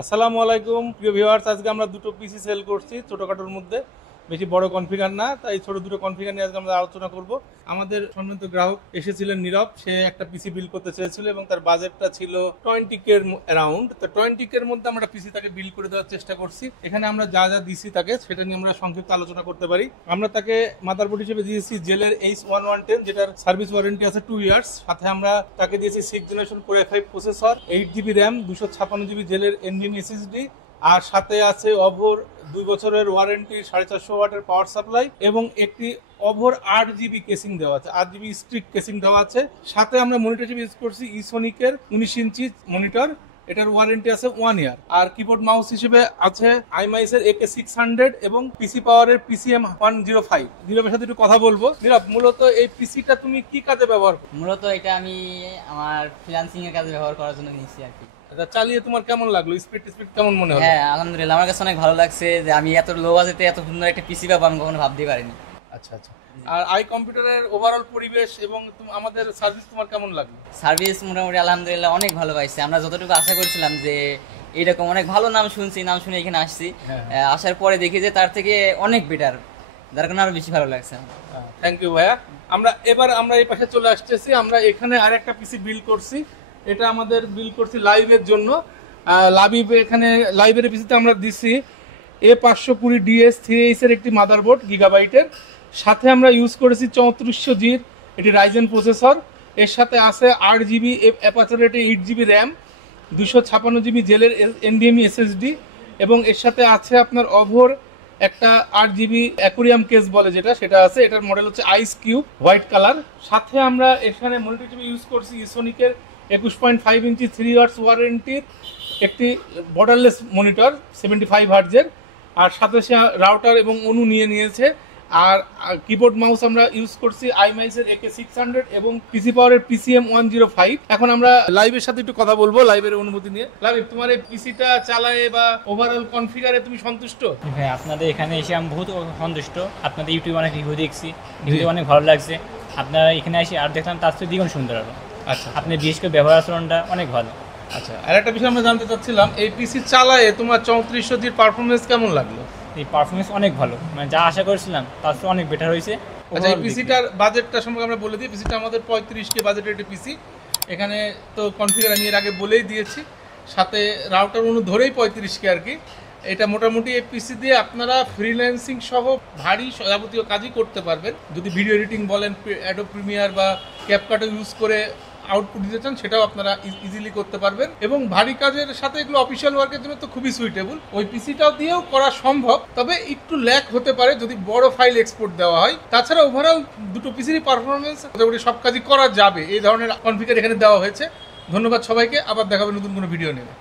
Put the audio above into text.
আসসালামু আলাইকুম প্রিয় ভিউয়ার্স, আজকে আমরা দুটো পিসি সেল করছি ছোটখাটোর মধ্যে, বেশি বড় কনফিগার না, তাই ছোট দুটো কনফিগার নিয়ে আজকে আমরা আলোচনা করব। আমাদের সম্মানিত গ্রাহক এসেছিলেন নীরব, সে একটা পিসি বিল্ড করতে চেয়েছিল এবং তার বাজেটটা ছিল 20K এর অ্যারাউন্ড। তো 20K এর মধ্যে আমরা পিসি তাকে বিল্ড করে দেওয়ার চেষ্টা করছি। এখানে আমরা যা যা দিছি তাকে সেটা নিয়ে আমরা সংক্ষিপ্ত আলোচনা করতে পারি। আমরা তাকে মাদারবোর্ড হিসেবে দিয়েছি জেলের H1110, যেটার সার্ভিস ওয়ারেন্টি আছে 2 ইয়ার্স। সাথে আমরা তাকে দিয়েছি 6th generation Core i5 processor, 8GB RAM, 256GB জেলের NVMe SSD, আর সাথে আছে অভোর 2 বছরের ওয়ারেন্টি, 450 ওয়াটের পাওয়ার সাপ্লাই এবং একটি অভোর 8GB কেসিং দেওয়া আছে, 8GB স্ট্রিক কেসিং দেওয়া আছে। সাথে আমরা মনিটর হিসেবে ইউজ করছি ইসোনিকের 19 ইঞ্চি মনিটর, এটার ওয়ারেন্টি আছে 1 ইয়ার। আর কিবোর্ড মাউস হিসেবে আছে আইমাইসের AK600 এবং পিসি পাওয়ারের PCM 105। নীরবের সাথে একটু কথা বলবো। নীরব, মূলত এই পিসিটা তুমি কি কাজে ব্যবহার করো? মূলত এটা আমি আমার ফ্রিল্যান্সিং এর কাজে ব্যবহার করার জন্য নিয়েছি আর কি। এটা চালিয়ে তোমার কেমন লাগলো? স্পিড কেমন মনে হলো? হ্যাঁ, আলহামদুলিল্লাহ, আমার কাছে অনেক ভালো লাগছে যে আমি এত লো বাজেটে এত সুন্দর একটা পিসি পাবো আমি কখনো ভাবতেই পারিনি। আচ্ছা আচ্ছা। আর আই কম্পিউটারের ওভারঅল পরিবেশ এবং আমাদের সার্ভিস তোমার কেমন লাগলো? সার্ভিস মোটামুটি আলহামদুলিল্লাহ অনেক ভালো পাইছি। আমরা যতটুকু আশা করছিলাম যে এইরকম অনেক ভালো নাম শুনে এখানে আসছি, আসার পরে দেখি যে তার থেকে অনেক বেটার, যার কারণে আরো বেশি ভালো লাগছে। থ্যাংক ইউ ভাইয়া। আমরা এই পাশে চলে আসতেছি। আমরা এখানে আরেকটা পিসি বিল্ড করছি, এটা আমাদের বিল্ড করছি লাইভের জন্য। লাইভের পিসিতে আমরা দিছি A520DS 3H এর একটি মাদারবোর্ড গিগাবাইটের, সাথে আমরা ইউজ করেছি 3400G এটি রাইজেন প্রসেসর, এর সাথে আছে 8GB অ্যাপাচারের 8GB র্যাম, 256GB জেলের NVMe SSD এবং এর সাথে আছে আপনার অভোর একটা 8GB অ্যাকুরিয়াম কেস বলে সেটা আছে। এটার মডেল হচ্ছে আইস কিউব হোয়াইট কালার। সাথে আমরা এখানে মনিটর হিসেবে ইউজ করছি ইসোনিকের 21.5 ইঞ্চি 3 ইয়ার্স ওয়ারেন্টির একটি বর্ডারলেস মনিটর 75 হার্টজের, আর সাথে সে রাউটার এবং অনু নিয়েছে। আর কিবোর্ড মাউস আমরা ইউজ করছি আইমাইসের AK600 এবং পিসি পাওয়ারের PCM 105। এখন আমরা লাইভের সাথে একটু কথা বলবো লাইভের অনুভূতি নিয়ে। লাইভ, তোমার এই পিসিটা চালায় বা ওভারঅল কনফিগারে তুমি সন্তুষ্ট? ভাই, আপনাদের এখানে এসে আমি বহুত সন্তুষ্ট। আপনাদের ইউটিউবে অনেক রিভিউ দেখছি, রিভিউ অনেক ভালো লাগছে। আপনারা এখানে এসে আর দেখলাম তার থেকে দ্বিগুণ সুন্দর আরো। আচ্ছা, আপনি বিশেষ করে ব্যবহার আচরণটা অনেক ভালো। আচ্ছা, আর একটা বিষয় আমরা জানতে চাচ্ছিলাম, এই পিসি চালায় তোমার 3400G পারফরমেন্স কেমন লাগলো? এই পারফরমেন্স অনেক ভালো, মানে যা আশা করেছিলাম তার থেকে অনেক বেটার হয়েছে। আচ্ছা, এই পিসিটার বাজেটটা সম্পর্কে আমরা বলে দিই। পিসিটা আমাদের 35K বাজেটের একটি পিসি। এখানে তো কনফিগার আমি এর আগে বলেই দিয়েছি, সাথে রাউটার ধরেই 35K আর কি। এটা মোটামুটি এই পিসি দিয়ে আপনারা ফ্রিল্যান্সিং সহ ভারী যাবতীয় কাজই করতে পারবেন। যদি ভিডিও এডিটিং বলেন, অ্যাডোব প্রিমিয়ার বা ক্যাপকাট ইউজ করে আউটপুট দিতে চান, সেটাও আপনারা ইজিলি করতে পারবেন। এবং ভারী কাজের সাথে এগুলো অফিসিয়াল ওয়ার্কের জন্য তো খুবই সুইটেবল। ওই পিসিটাও দিয়েও করা সম্ভব, তবে একটু ল্যাক হতে পারে যদি বড় ফাইল এক্সপোর্ট দেওয়া হয়। তাছাড়া ওভারঅল দুটো পিসিরই পারফরমেন্স মোটামুটি সব কাজই করা যাবে, এই ধরনের কনফিগার এখানে দেওয়া হয়েছে। ধন্যবাদ সবাইকে, আবার দেখাবে নতুন কোনো ভিডিও নিয়ে।